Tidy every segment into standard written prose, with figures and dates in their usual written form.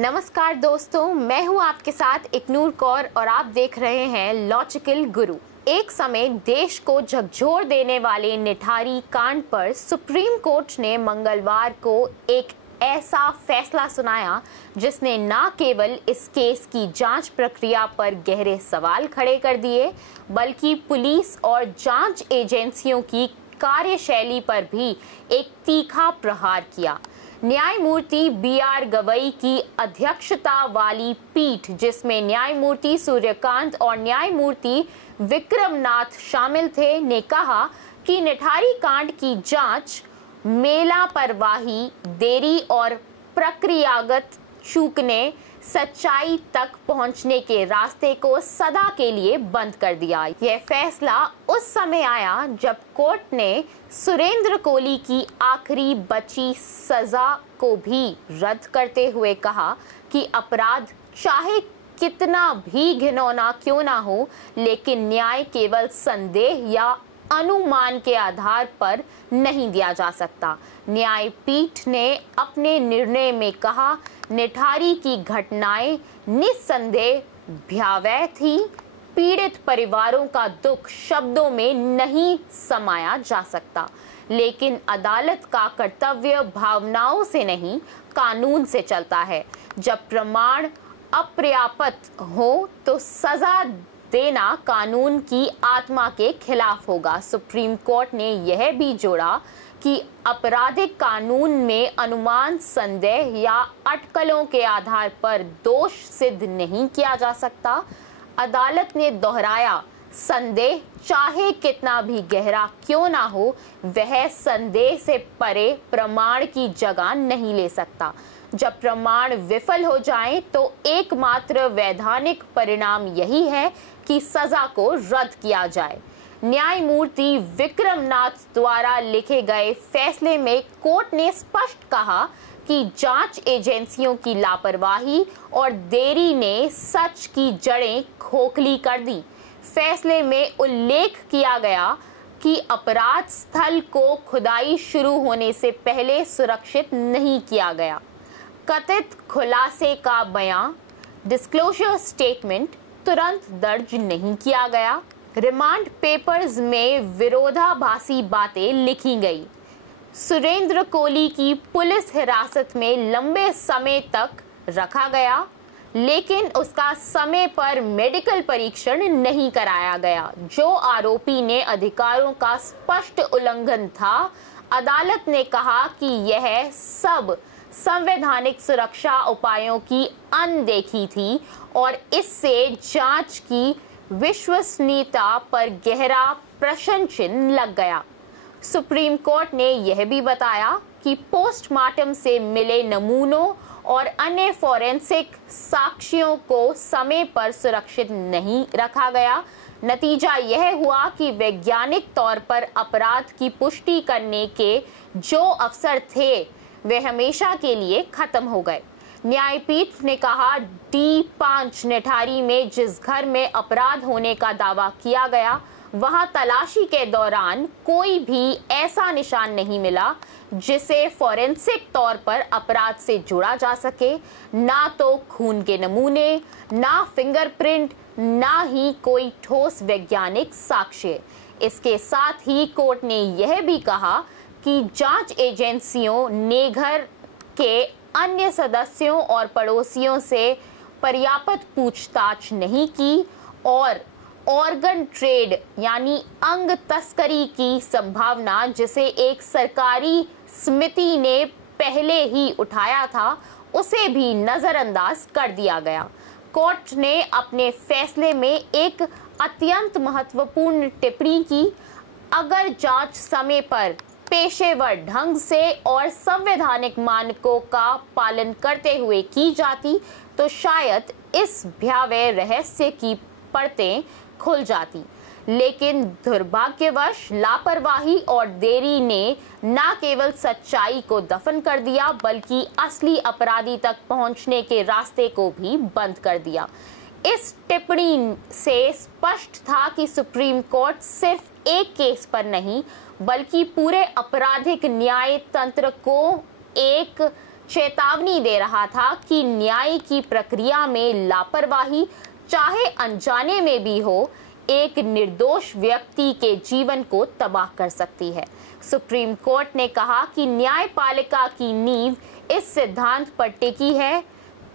नमस्कार दोस्तों, मैं हूं आपके साथ इकनूर कौर और आप देख रहे हैं लॉजिकल गुरु। एक समय देश को झकझोर देने वाले निठारी कांड पर सुप्रीम कोर्ट ने मंगलवार को एक ऐसा फैसला सुनाया जिसने न केवल इस केस की जांच प्रक्रिया पर गहरे सवाल खड़े कर दिए, बल्कि पुलिस और जांच एजेंसियों की कार्यशैली पर भी एक तीखा प्रहार किया। न्यायमूर्ति बी.आर. गवई की अध्यक्षता वाली पीठ, जिसमें न्यायमूर्ति सूर्यकांत और न्यायमूर्ति विक्रमनाथ शामिल थे, ने कहा कि निठारी कांड की जांच मेलापरवाही, देरी और प्रक्रियागत चूक ने सच्चाई तक पहुंचने के रास्ते को सदा के लिए बंद कर दिया। यह फैसला उस समय आया जब कोर्ट ने सुरेंद्र कोली की आखिरी बची सजा को भी रद्द करते हुए कहा कि अपराध चाहे कितना भी घिनौना क्यों ना हो, लेकिन न्याय केवल संदेह या अनुमान के आधार पर नहीं दिया जा सकता। न्यायपीठ ने अपने निर्णय में कहा, निठारी की घटनाएं निस्संदेह भयावह थी। पीड़ित परिवारों का दुख शब्दों में नहीं समाया जा सकता, लेकिन अदालत का कर्तव्य भावनाओं से नहीं, कानून से चलता है। जब प्रमाण अपर्याप्त हो तो सजा देना कानून की आत्मा के खिलाफ होगा। सुप्रीम कोर्ट ने यह भी जोड़ा कि आपराधिक कानून में अनुमान, संदेह या अटकलों के आधार पर दोष सिद्ध नहीं किया जा सकता। अदालत ने दोहराया, संदेह चाहे कितना भी गहरा क्यों ना हो, वह संदेह से परे प्रमाण की जगह नहीं ले सकता। जब प्रमाण विफल हो जाएं, तो एकमात्र वैधानिक परिणाम यही है कि सजा को रद्द किया जाए। न्यायमूर्ति विक्रमनाथ द्वारा लिखे गए फैसले में कोर्ट ने स्पष्ट कहा कि जांच एजेंसियों की लापरवाही और देरी ने सच की जड़ें खोखली कर दी। फैसले में उल्लेख किया गया कि अपराध स्थल को खुदाई शुरू होने से पहले सुरक्षित नहीं किया गया। कथित खुलासे का बयान, डिस्क्लोजर स्टेटमेंट, तुरंत दर्ज नहीं किया गया। रिमांड पेपर्स में विरोधाभासी बातें लिखी गई। सुरेंद्र कोली की पुलिस हिरासत में लंबे समय तक रखा गया, लेकिन उसका समय पर मेडिकल परीक्षण नहीं कराया गया, जो आरोपी ने अधिकारों का स्पष्ट उल्लंघन था। अदालत ने कहा कि यह सब संवैधानिक सुरक्षा उपायों की अनदेखी थी और इससे जांच की विश्वसनीयता पर गहरा प्रश्न चिन्ह लग गया। सुप्रीम कोर्ट ने यह भी बताया कि पोस्टमार्टम से मिले नमूनों और अन्य फोरेंसिक साक्ष्यों को समय पर सुरक्षित नहीं रखा गया। नतीजा यह हुआ कि वैज्ञानिक तौर पर अपराध की पुष्टि करने के जो अवसर थे, वे हमेशा के लिए खत्म हो गए। न्यायपीठ ने कहा, D5 निठारी में जिस घर में अपराध होने का दावा किया गया, वहां तलाशी के दौरान कोई भी ऐसा निशान नहीं मिला जिसे फोरेंसिक तौर पर अपराध से जोड़ा जा सके। ना तो खून के नमूने, ना फिंगरप्रिंट, ना ही कोई ठोस वैज्ञानिक साक्ष्य। इसके साथ ही कोर्ट ने यह भी कहा कि जांच एजेंसियों ने घर के अन्य सदस्यों और पड़ोसियों से पर्याप्त पूछताछ नहीं की और ऑर्गन ट्रेड यानी अंग तस्करी की संभावना, जिसे एक सरकारी समिति ने पहले ही उठाया था, उसे भी नजरअंदाज कर दिया गया। कोर्ट ने अपने फैसले में एक अत्यंत महत्वपूर्ण टिप्पणी की, अगर जांच समय पर पेशेवर ढंग से और संवैधानिक मानकों का पालन करते हुए की जाती, तो शायद इस भयावह रहस्य की परतें खुल जाती। लेकिन दुर्भाग्यवश लापरवाही और देरी ने न केवल सच्चाई को दफन कर दिया, बल्कि असली अपराधी तक पहुंचने के रास्ते को भी बंद कर दिया। इस टिप्पणी से स्पष्ट था कि सुप्रीम कोर्ट सिर्फ एक केस पर नहीं, बल्कि पूरे आपराधिक न्याय तंत्र को एक चेतावनी दे रहा था कि न्याय की प्रक्रिया में लापरवाही, चाहे अनजाने में भी हो, एक निर्दोष व्यक्ति के जीवन को तबाह कर सकती है। सुप्रीम कोर्ट ने कहा कि न्यायपालिका की नींव इस सिद्धांत पर टिकी है,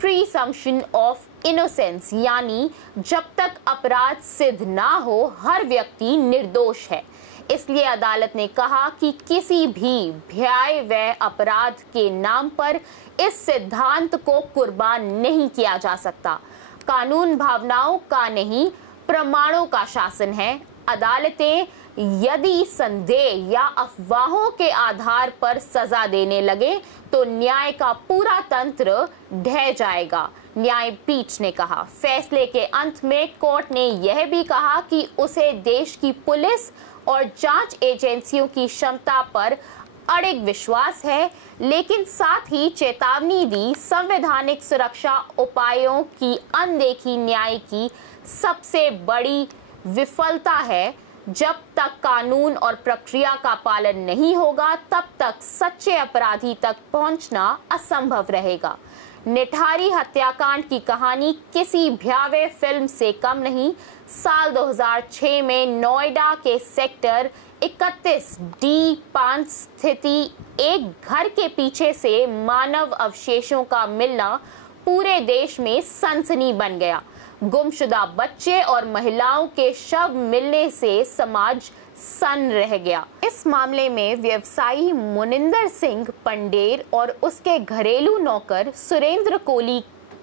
प्रीसम्पशन ऑफ इनोसेंस, यानी जब तक अपराध सिद्ध ना हो हर व्यक्ति निर्दोष है। इसलिए अदालत ने कहा कि किसी भी भयावह अपराध के नाम पर इस सिद्धांत को कुर्बान नहीं किया जा सकता। कानून भावनाओं का नहीं, प्रमाणों का शासन है। अदालतें यदि संदेह या अफवाहों के आधार पर सजा देने लगे तो न्याय का पूरा तंत्र ढह जाएगा, न्यायपीठ ने कहा। फैसले के अंत में कोर्ट ने यह भी कहा कि उसे देश की पुलिस और जांच एजेंसियों की क्षमता पर अड़िग विश्वास है, लेकिन साथ ही चेतावनी दी संवैधानिक सुरक्षा उपायों की अनदेखी न्याय की सबसे बड़ी विफलता है। जब तक कानून और प्रक्रिया का पालन नहीं होगा तब तक सच्चे अपराधी तक पहुंचना असंभव रहेगा। निठारी हत्याकांड की कहानी किसी भयावह फिल्म से कम नहीं। साल 2006 में नोएडा के सेक्टर 31D5 स्थिति एक घर के पीछे से मानव अवशेषों का मिलना पूरे देश में सनसनी बन गया। गुमशुदा बच्चे और महिलाओं के शव मिलने से समाज सन्न रह गया। इस मामले में व्यवसायी मुनिंदर सिंह पंडेर और उसके घरेलू नौकर सुरेंद्र कोली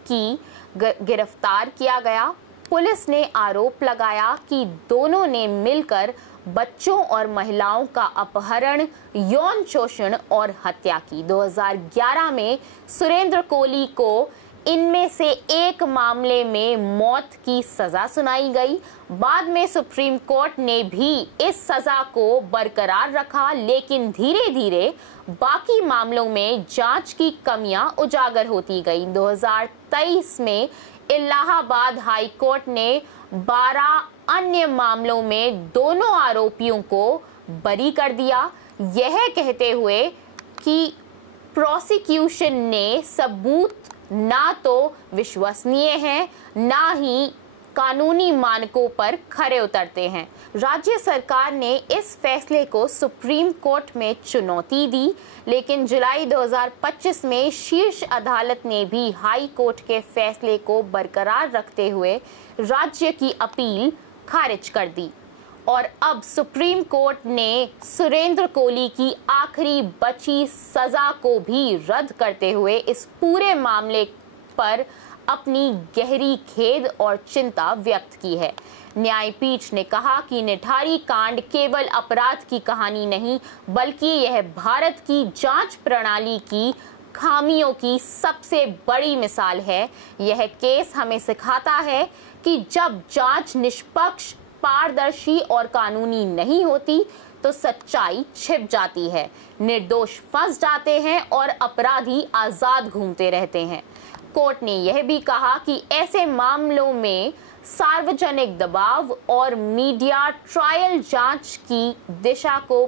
की गिरफ्तार किया गया। पुलिस ने आरोप लगाया कि दोनों ने मिलकर बच्चों और महिलाओं का अपहरण, यौन शोषण और हत्या की। 2011 में सुरेंद्र कोली को इनमें से एक मामले में मौत की सजा सुनाई गई। बाद में सुप्रीम कोर्ट ने भी इस सजा को बरकरार रखा, लेकिन धीरे धीरे बाकी मामलों में जांच की कमियां उजागर होती गई। 2023 में इलाहाबाद हाई कोर्ट ने 12 अन्य मामलों में दोनों आरोपियों को बरी कर दिया, यह कहते हुए कि प्रोसिक्यूशन ने सबूत ना तो विश्वसनीय हैं, ना ही कानूनी मानकों पर खरे उतरते हैं। राज्य सरकार ने इस फैसले को सुप्रीम कोर्ट में चुनौती दी, लेकिन जुलाई 2025 में शीर्ष अदालत ने भी हाई कोर्ट के फैसले को बरकरार रखते हुए राज्य की अपील खारिज कर दी। और अब सुप्रीम कोर्ट ने सुरेंद्र कोली की आखिरी बची सजा को भी रद्द करते हुए इस पूरे मामले पर अपनी गहरी खेद और चिंता व्यक्त की है। न्यायपीठ ने कहा कि निठारी कांड केवल अपराध की कहानी नहीं, बल्कि यह भारत की जांच प्रणाली की खामियों की सबसे बड़ी मिसाल है। यह केस हमें सिखाता है कि जब जांच निष्पक्ष, पारदर्शी और कानूनी नहीं होती तो सच्चाई छिप जाती है, निर्दोष फंस जाते हैं और अपराधी आजाद घूमते रहते हैं। कोर्ट ने यह भी कहा कि ऐसे मामलों में सार्वजनिक दबाव और मीडिया ट्रायल जांच की दिशा को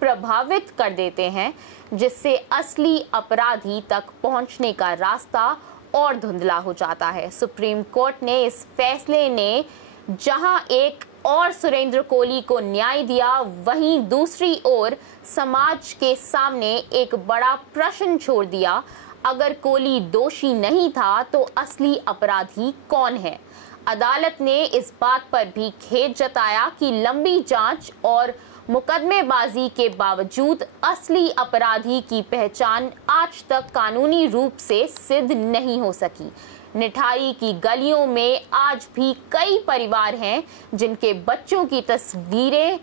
प्रभावित कर देते हैं, जिससे असली अपराधी तक पहुंचने का रास्ता और धुंधला हो जाता है। सुप्रीम कोर्ट ने इस फैसले ने जहां एक और सुरेंद्र कोली को न्याय दिया, वहीं दूसरी ओर समाज के सामने एक बड़ा प्रश्न छोड़ दिया। अगर कोली दोषी नहीं था तो असली अपराधी कौन है? अदालत ने इस बात पर भी खेद जताया कि लंबी जांच और मुकदमेबाजी के बावजूद असली अपराधी की पहचान आज तक कानूनी रूप से सिद्ध नहीं हो सकी। निठारी की गलियों में आज भी कई परिवार हैं जिनके बच्चों की तस्वीरें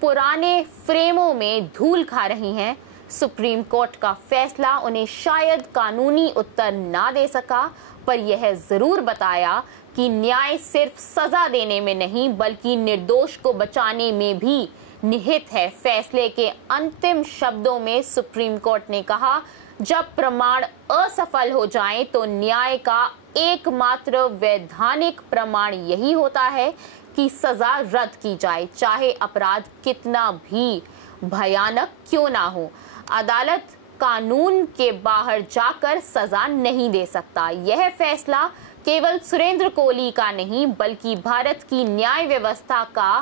पुराने फ्रेमों में धूल खा रही हैं। सुप्रीम कोर्ट का फैसला उन्हें शायद कानूनी उत्तर ना दे सका, पर यह जरूर बताया कि न्याय सिर्फ सजा देने में नहीं बल्कि निर्दोष को बचाने में भी निहित है। फैसले के अंतिम शब्दों में सुप्रीम कोर्ट ने कहा, जब प्रमाण असफल हो जाएं तो न्याय का एकमात्र वैधानिक प्रमाण यही होता है कि सजा रद्द की जाए, चाहे अपराध कितना भी भयानक क्यों ना हो। अदालत कानून के बाहर जाकर सजा नहीं दे सकता। यह फैसला केवल सुरेंद्र कोहली का नहीं बल्कि भारत की न्याय व्यवस्था का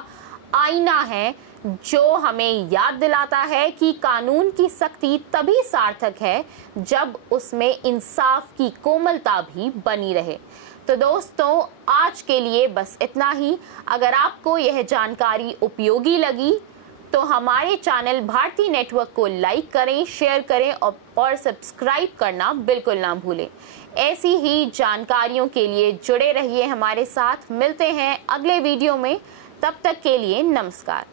आईना है, जो हमें याद दिलाता है कि कानून की सख्ती तभी सार्थक है जब उसमें इंसाफ की कोमलता भी बनी रहे। तो दोस्तों, आज के लिए बस इतना ही। अगर आपको यह जानकारी उपयोगी लगी तो हमारे चैनल भारती नेटवर्क को लाइक करें, शेयर करें और सब्सक्राइब करना बिल्कुल ना भूलें। ऐसी ही जानकारियों के लिए जुड़े रहिए हमारे साथ। मिलते हैं अगले वीडियो में, तब तक के लिए नमस्कार।